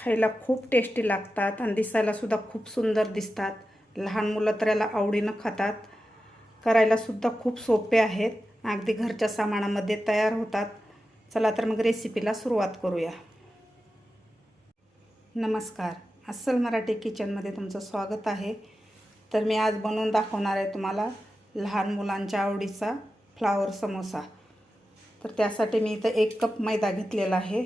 खायला खूप टेस्टी लागतात आणि दिसायलासुद्धा खूप सुंदर दिसतात. लहान मुलं तर याला आवडीनं खातात. करायलासुद्धा खूप सोपे आहेत. अगदी घरच्या सामानामध्ये तयार होतात. चला तर मग रेसिपीला सुरुवात करूया. नमस्कार, अस्सल मराठी किचनमध्ये तुमचं स्वागत आहे. तर मी आज बनवून दाखवणार आहे तुम्हाला लहान मुलांच्या आवडीचा फ्लावर समोसा. तर त्यासाठी मी इथं 1 कप मैदा घेतलेला आहे.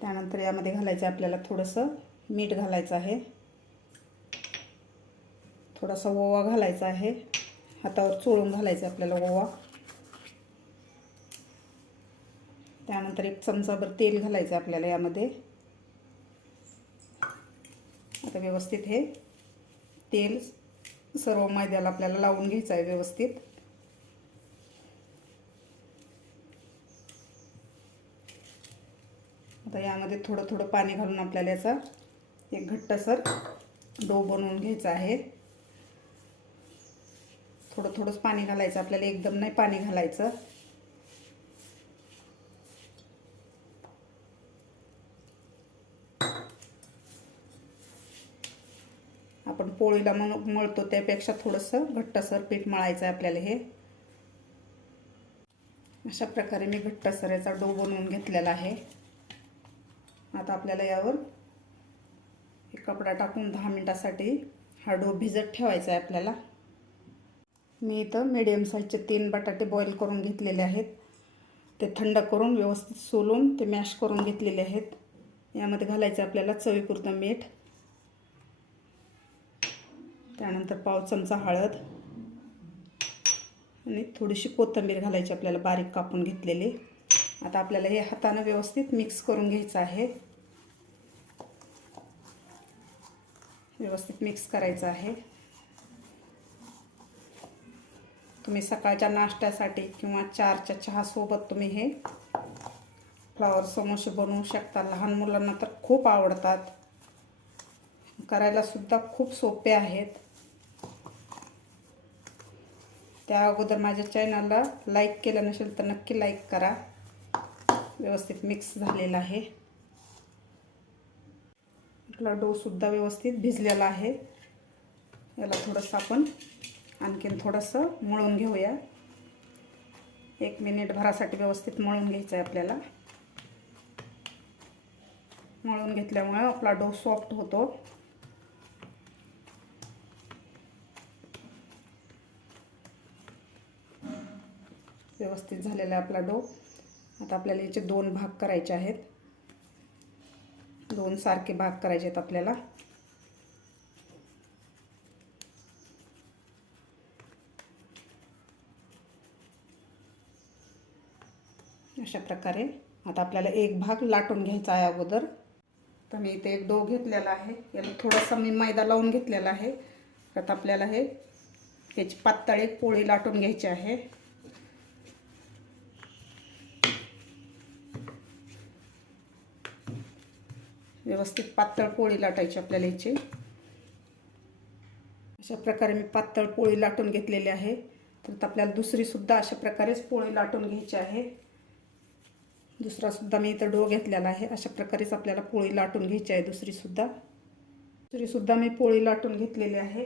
त्यानंतर यामध्ये घालायचं आपल्याला थोडंसं मीठ घालायचं आहे, थोडासा ओवा घालायचा आहे, हातावर चोळून घालायचं आपल्याला ओवा. त्यानंतर 1 चमचाभर तेल घालायचं आपल्याला यामध्ये. आता व्यवस्थित हे तेल सर्व मैद्याला आपल्याला लावून घ्यायचं आहे व्यवस्थित. आता यामध्ये थोडं थोडं पाणी घालून आपल्याला याचा एक घट्टसर डो बनवून घ्यायचा आहे. थोडं थोडंच पाणी घालायचं आपल्याला, एकदम नाही पाणी घालायचं. आपण पोळीला मळतो त्यापेक्षा थोडंसं घट्टसर पीठ मळायचं आहे आपल्याला. हे अशा प्रकारे मी घट्टसर याचा डो बनवून घेतलेला आहे. आता आपल्याला यावर एक कपडा टाकून 10 मिनिटासाठी हा डो भिजत ठेवायचा आहे आपल्याला. मी इथं मीडियम साईजचे 3 बटाटे बॉईल करून घेतलेले आहेत. ते थंड करून व्यवस्थित सोलून ते मॅश करून घेतलेले आहेत. यामध्ये घालायचं आपल्याला चवीपुरतं मीठ, त्यानंतर पाव चमचा हळद आणि थोडीशी कोथिंबीर घालायची आपल्याला बारीक कापून घेतलेली. आता आपल्याला हे हाताने व्यवस्थित मिक्स करून घ्यायचं आहे. व्यवस्थित मिक्स करायचं आहे. तुम्ही सकाळच्या नाश्त्यासाठी किंवा 4च्या चहासोबत तुम्ही हे फ्लावर समोसे बनवू शकता. लहान मुलांना तर खूप आवडतात. करायला सुद्धा खूप सोपे आहेत. त्या अगोदर माझ्या चॅनलला लाईक केलं नसेल तर नक्की लाईक करा. व्यवस्थित मिक्स झालेला आहे. आपला डो सुद्धा व्यवस्थित भिजलेला आहे. याला थोडंसं आपण आणखीन थोडंसं मळून घेऊया. 1 मिनिटभरासाठी व्यवस्थित मळून घ्यायचं आहे आपल्याला. मळून घेतल्यामुळे आपला डो सॉफ्ट होतो. व्यवस्थित झालेला आहे आपला डो. आता आपल्याला याचे 2 भाग करायचे आहेत. 2 सारखे भाग करायचे आहेत आपल्याला. अशा प्रकारे आता आपल्याला एक भाग लाटून घ्यायचा आहे अगोदर. तर मी इथे एक डो घेतलेला आहे. याला थोडासा मी मैदा लावून घेतलेला आहे. तर आपल्याला याची पातळ एक पोळी लाटून घ्यायची आहे. व्यवस्थित पातळ पोळी लाटायची आपल्याला याची. अशा प्रकारे मी पातळ पोळी लाटून घेतलेली आहे. तर आपल्याला दुसरी सुद्धा अशा प्रकारेच पोळी लाटून घ्यायची आहे. दुसरा सुद्धा मी इथं डो घेतलेला आहे. अशा प्रकारेच आपल्याला पोळी लाटून घ्यायची आहे. दुसरी सुद्धा मी पोळी लाटून घेतलेली आहे.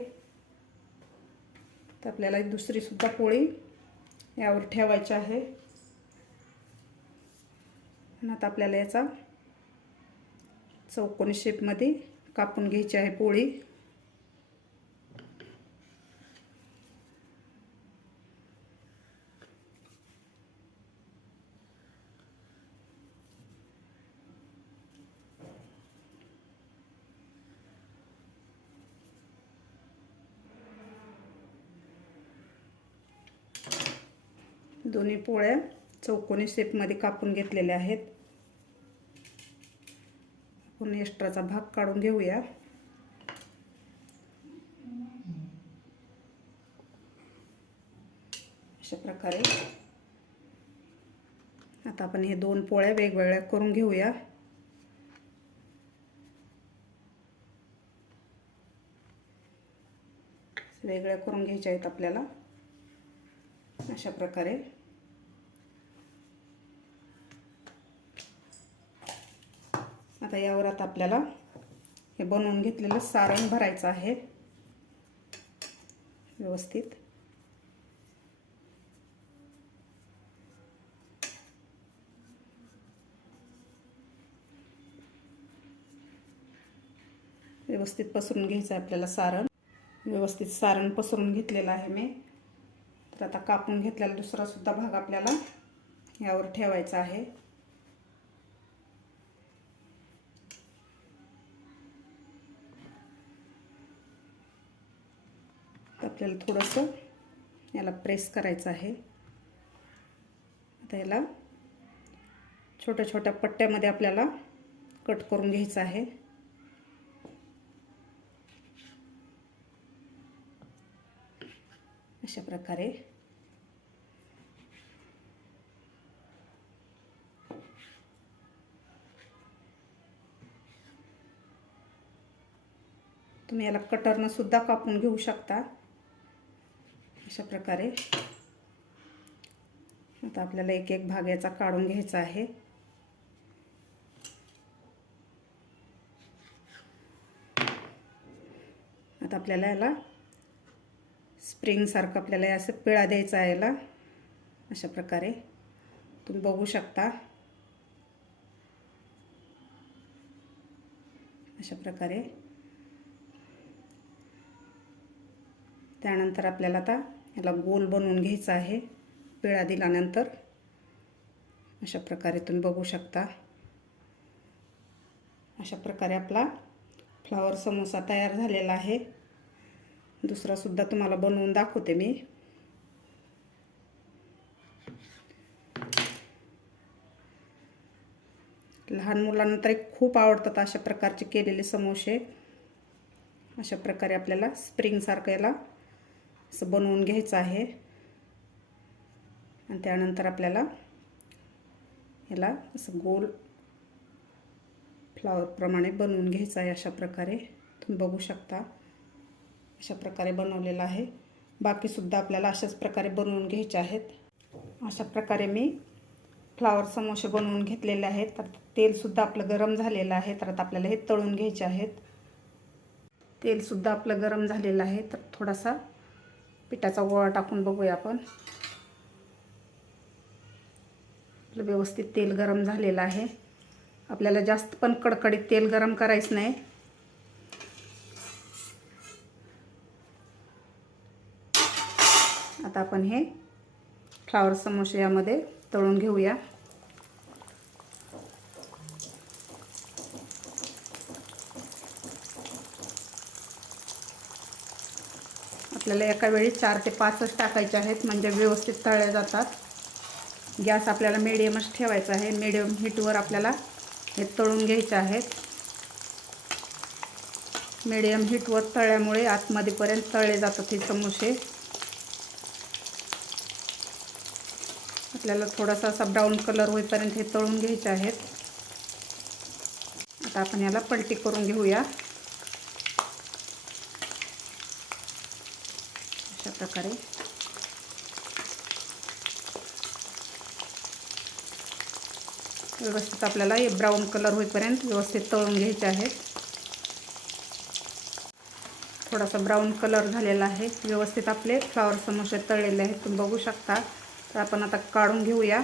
तर आपल्याला दुसरी सुद्धा पोळी यावर ठेवायची आहे. आणि आता आपल्याला याचा चौकोनी शेपमध्ये कापून घ्यायची आहे पोळी. दोन्ही पोळ्या चौकोनी शेपमध्ये कापून घेतलेल्या आहेत. आपण एक्स्ट्राचा भाग काढून घेऊया. अशा प्रकारे आता आपण हे 2 पोळ्या वेगवेगळ्या करून घेऊया. वेगळ्या करून घ्यायच्या आहेत आपल्याला. अशा प्रकारे आता यावर आपल्याला हे बनवून घेतलेलं सारण भरायचं आहे व्यवस्थित. व्यवस्थित पसरून घ्यायचं आहे आपल्याला सारण. व्यवस्थित सारण पसरून घेतलेलं आहे मी. तर आता कापून घेतलेला दुसरा सुद्धा भाग आपल्याला यावर ठेवायचा आहे. आपल्याला थोडंसं याला प्रेस करायचं आहे. आता याला छोट्या छोट्या पट्ट्यामध्ये आपल्याला कट करून घ्यायचं आहे. अशा प्रकारे तुम्ही याला कटरनं सुद्धा कापून घेऊ शकता. अशा प्रकारे आता आपल्याला एक एक भाग याचा काढून घ्यायचा आहे. आता आपल्याला याला स्प्रिंग सारखं आपल्याला असं पिळा द्यायचा आहे याला. अशा प्रकारे तुम्ही बघू शकता. अशा प्रकारे त्यानंतर आपल्याला आता याला गोल बनवून घ्यायचा आहे पिळा दिल्यानंतर. अशा प्रकारे तुम्ही बघू शकता. अशा प्रकारे आपला फ्लावर समोसा तयार झालेला आहे. दुसरा सुद्धा तुम्हाला बनवून दाखवते मी. लहान मुलांना तर खूप आवडतात अशा प्रकारचे केलेले समोसे. अशा प्रकारे आपल्याला स्प्रिंग सारखं याला असं बनवून घ्यायचं आहे. आणि त्यानंतर आपल्याला याला असं गोल फ्लावर प्रमाणे बनवून घ्यायचं आहे. अशा प्रकारे तुम्ही बघू शकता. अशा प्रकारे बनवलेलं आहे. बाकी सुद्धा आपल्याला अशाच प्रकारे बनवून घ्यायचे आहेत. अशा प्रकारे मी फ्लावर समोसे बनवून घेतलेले आहेत. तर तेल सुद्धा आपलं गरम झालेलं आहे. तर आता आपल्याला हे तळून घ्यायचे आहेत. तेल सुद्धा आपलं गरम झालेलं आहे. तर थोडासा पिठाचा गोळा टाकून बघूया आपण. आपलं व्यवस्थित तेल गरम झालेलं आहे. आपल्याला जास्त पण कडकडीत तेल गरम करायचं नाही. आता आपण हे फ्लावर समोसे यामध्ये तळून घेऊया. आपल्याला एका वेळी 4 ते 5च टाकायचे आहेत म्हणजे व्यवस्थित तळले जातात. गॅस आपल्याला मीडियमच ठेवायचा आहे. मीडियम हीटवर आपल्याला हे तळून घ्यायचे आहेत. मीडियम हीटवर तळल्यामुळे आतमध्येपर्यंत तळले जातात हे समोसे. आपल्याला थोडासा असा ब्राऊन कलर होईपर्यंत हे तळून घ्यायचे आहेत. आता आपण याला पलटी करून घेऊया. अशा प्रकारे व्यवस्थित आपल्याला हे ब्राऊन कलर होईपर्यंत व्यवस्थित तळून घ्यायचे आहेत. थोडासा ब्राऊन कलर झालेला आहे. व्यवस्थित आपले फ्लावर समोसे तळलेले आहेत तुम्ही बघू शकता. तर आपण आता काढून घेऊया.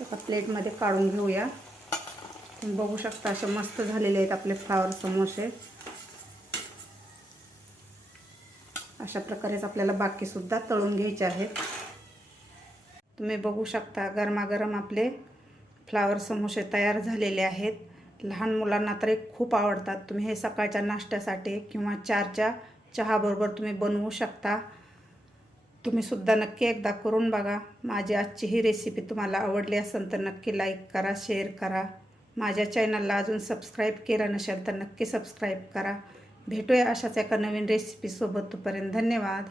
एका प्लेटमध्ये काढून घेऊया. तुम्ही बघू शकता असे मस्त झालेले आहेत आपले फ्लावर समोसे. अशा प्रकारेच आपल्याला बाकी सुद्धा तळून घ्यायचे आहेत. तुम्ही बघू शकता गरमागरम आपले फ्लावर समोसे तयार झालेले आहेत. लहान मुलांना तर खूप आवडतात. तुम्ही हे सकाळच्या नाश्त्यासाठी किंवा 4च्या चहाबरोबर तुम्ही बनवू शकता. तुम्ही सुद्धा नक्की एकदा करून बघा. माझी आजची ही रेसिपी तुम्हाला आवडली असेल तर नक्की लाईक करा, शेअर करा. माझ्या चॅनलला अजून सबस्क्राईब केलं नसेल तर नक्की सबस्क्राईब करा. भेटूया अशाच एका नवीन रेसिपीसोबत. तोपर्यंत धन्यवाद.